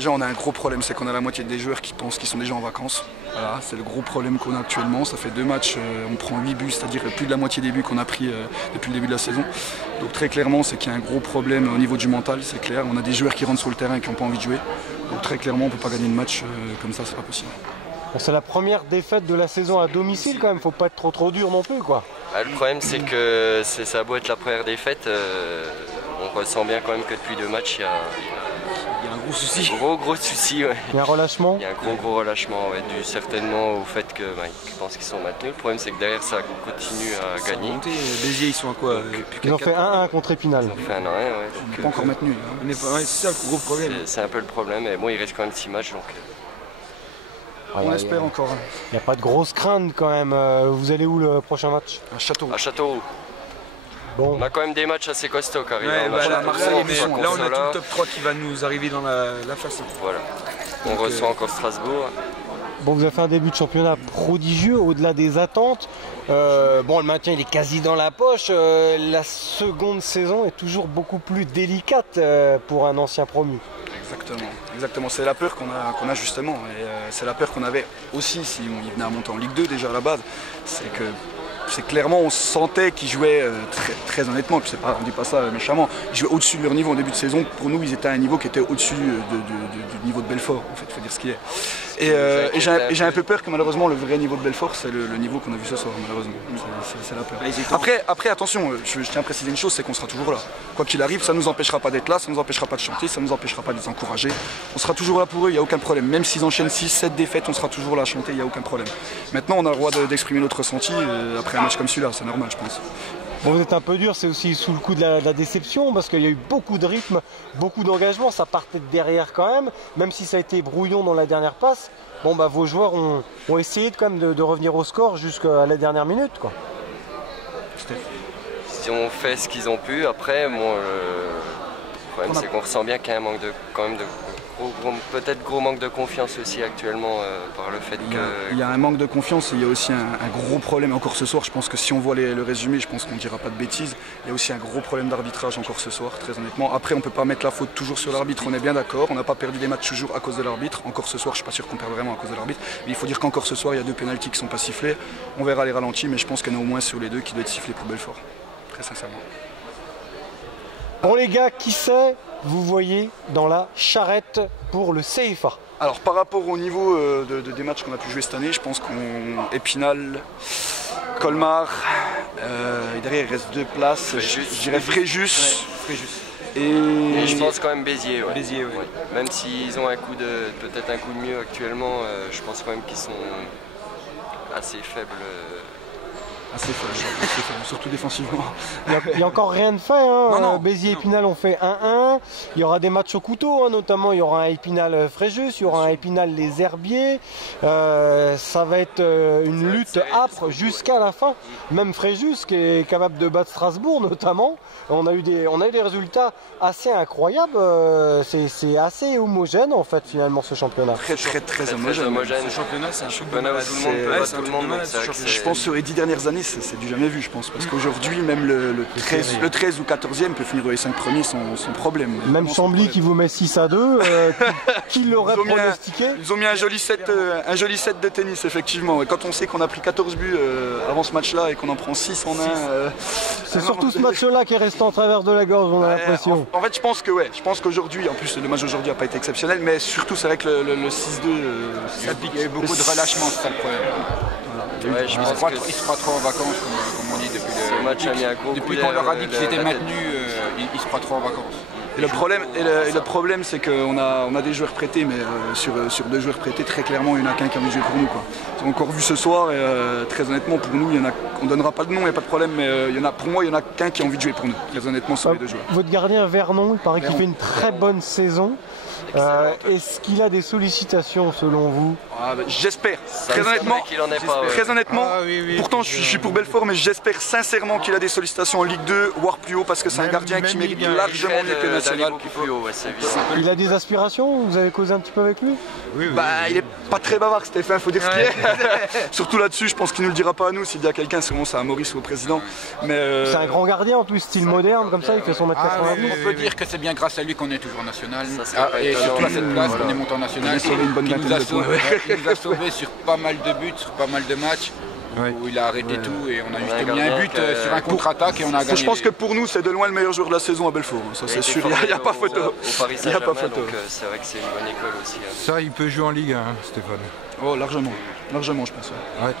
déjà on a un gros problème, c'est qu'on a la moitié des joueurs qui pensent qu'ils sont déjà en vacances. Voilà, c'est le gros problème qu'on a actuellement. Ça fait 2 matchs, on prend 8 buts, c'est-à-dire plus de la moitié des buts qu'on a pris depuis le début de la saison. Donc très clairement, c'est qu'il y a un gros problème au niveau du mental, c'est clair. On a des joueurs qui rentrent sur le terrain et qui n'ont pas envie de jouer. Donc très clairement, on ne peut pas gagner de match comme ça, c'est pas possible. Bon, c'est la première défaite de la saison à domicile quand même, faut pas être trop dur non plus quoi. Ah, le problème c'est que ça a beau être la première défaite, on ressent bien quand même que depuis 2 matchs il y a un gros souci. Gros souci, ouais. Il y a un relâchement. Il y a un gros relâchement, ouais, dû certainement au fait que je pense qu'ils sont maintenus. Le problème c'est que derrière ça continue à gagner. Béziers ils sont à quoi? Ils ont fait 1-1 contre Épinal. Ils ont fait 1-1, ouais. Ils sont pas encore maintenus. Hein. C'est ça le gros problème. C'est un peu le problème, mais bon il reste quand même 6 matchs donc. On espère encore. Il n'y a pas de grosse crainte quand même. Vous allez où le prochain match? À Châteauroux. À Châteauroux. Bon. On a quand même des matchs assez costauds qui arrivent. Ouais, là on a tout le top 3 qui va nous arriver dans la face. Voilà. On reçoit encore Strasbourg. Bon, vous avez fait un début de championnat prodigieux, au-delà des attentes. Bon, le maintien il est quasi dans la poche. La seconde saison est toujours beaucoup plus délicate pour un ancien promu. Exactement. C'est la peur qu'on a justement. Et c'est la peur qu'on avait aussi si on venait à monter en Ligue 2 déjà à la base. C'est clairement, on sentait qu'ils jouaient très honnêtement, puis on ne dit pas ça méchamment, ils jouaient au-dessus de leur niveau en début de saison. Pour nous, ils étaient à un niveau qui était au-dessus du niveau de Belfort, en fait, il faut dire ce qu'il est. Et j'ai un peu peur que malheureusement, le vrai niveau de Belfort, c'est le niveau qu'on a vu ce soir, malheureusement. C'est la peur. Après, attention, je tiens à préciser une chose, c'est qu'on sera toujours là. Quoi qu'il arrive, ça ne nous empêchera pas d'être là, ça ne nous empêchera pas de chanter, ça ne nous empêchera pas de les encourager. On sera toujours là pour eux, il n'y a aucun problème. Même s'ils enchaînent 6-7 défaites, on sera toujours là à chanter, il n'y a aucun problème. Maintenant, on a le droit d'exprimer notre ressenti après un match comme celui-là, c'est normal, je pense. Bon, vous êtes un peu dur, c'est aussi sous le coup de la déception parce qu'il y a eu beaucoup de rythme, beaucoup d'engagement, ça partait de derrière quand même si ça a été brouillon dans la dernière passe. Bon, bah, vos joueurs ont essayé quand même de revenir au score jusqu'à la dernière minute, quoi. Ils ont fait ce qu'ils ont pu. Après, bon, le problème c'est qu'on ressent bien qu'il y a un manque peut-être gros manque de confiance aussi actuellement par le fait que... Il y a un manque de confiance et il y a aussi un gros problème encore ce soir. Je pense que si on voit le résumé, je pense qu'on ne dira pas de bêtises. Il y a aussi un gros problème d'arbitrage encore ce soir, très honnêtement. Après, on ne peut pas mettre la faute toujours sur l'arbitre, on est bien d'accord. On n'a pas perdu des matchs toujours à cause de l'arbitre. Encore ce soir, je ne suis pas sûr qu'on perd vraiment à cause de l'arbitre. Mais il faut dire qu'encore ce soir, il y a 2 pénaltys qui ne sont pas sifflés. On verra les ralentis, mais je pense qu'il y en a au moins sur les 2 qui doivent être sifflés pour Belfort. Très sincèrement. Bon les gars, qui c'est vous voyez dans la charrette pour le CFA? Alors par rapport au niveau des matchs qu'on a pu jouer cette année, je pense qu'on Épinal, Colmar, et derrière il reste 2 places, je dirais Fréjus. Ouais, et je pense quand même Béziers. Ouais. Béziers, ouais. Même s'ils ont peut-être un coup de mieux actuellement, je pense quand même qu'ils sont assez faibles. Assez faible, surtout défensivement. Il n'y a encore rien de fait. Hein. Béziers et Épinal ont fait 1-1. Il y aura des matchs au couteau, hein, notamment il y aura un Épinal Fréjus, il y aura un Épinal les Herbiers. Ça va être une lutte âpre jusqu'à la fin. Même Fréjus qui est capable de battre Strasbourg notamment. On a eu des résultats assez incroyables. C'est assez homogène en fait finalement ce championnat. Très homogène. Ce championnat, c'est un championnat où tout le monde peut battre tout le monde. Je pense sur les 10 dernières années, c'est du jamais vu, je pense. Parce qu'aujourd'hui, même le 13 ou 14e peut finir dans les 5 premiers sans problème. Même Chambly qui vous met 6-2, qui l'aurait pronostiqué? Ils ont mis un joli set de tennis, effectivement. Et quand on sait qu'on a pris 14 buts avant ce match-là et qu'on en prend 6 en 1... c'est surtout ce match-là qui est resté en travers de la gorge, on a l'impression. En fait, je pense qu'aujourd'hui, en plus le match d'aujourd'hui n'a pas été exceptionnel, mais surtout c'est vrai que le 6-2... il y a eu beaucoup de relâchement, c'est ça le problème. Ouais, ils se croient trop en vacances, comme on dit depuis qu'on leur a dit qu'ils étaient maintenus, ils se croient trop en vacances. Et le problème, c'est qu'on a des joueurs prêtés, mais sur 2 joueurs prêtés, très clairement, il n'y en a qu'un qui a envie de jouer pour nous. Ils ont encore vu ce soir, et très honnêtement, pour nous, on ne donnera pas de nom, il n'y a pas de problème, mais pour moi, il n'y en a qu'un qui a envie de jouer pour nous, très honnêtement, sur les 2 joueurs. Votre gardien Vernon, il paraît qu'il fait une très bonne saison. Est-ce qu'il a des sollicitations selon vous? J'espère, très honnêtement, pourtant je suis pour Belfort, mais j'espère sincèrement qu'il a des sollicitations en Ligue 2, voire plus haut, parce que c'est un gardien qui mérite largement mieux que Nassir. national. Il a des aspirations? Vous avez causé un petit peu avec lui? Oui. Il est pas très bavard, Stéphane, faut dire ce qu'il est. Surtout là-dessus, je pense qu'il nous le dira pas à nous. S'il dit à quelqu'un, c'est à Maurice ou au président. C'est un grand gardien en plus, style moderne, comme ça, il fait son mètre 90. On peut dire que c'est bien grâce à lui qu'on est toujours national. Et surtout à cette place, on est monté en national. Il nous a sauvés sur pas mal de buts, sur pas mal de matchs. Où il a arrêté tout et on a juste mis un but sur un contre-attaque et on a gagné. Je pense que pour nous, c'est de loin le meilleur joueur de la saison à Belfort. Ça, c'est sûr, il n'y a pas photo. Au Paris Saint-Germain, donc c'est vrai que c'est une bonne école aussi. Ça, il peut jouer en Ligue 1, Stéphane. Oh, largement, je pense. Ouais.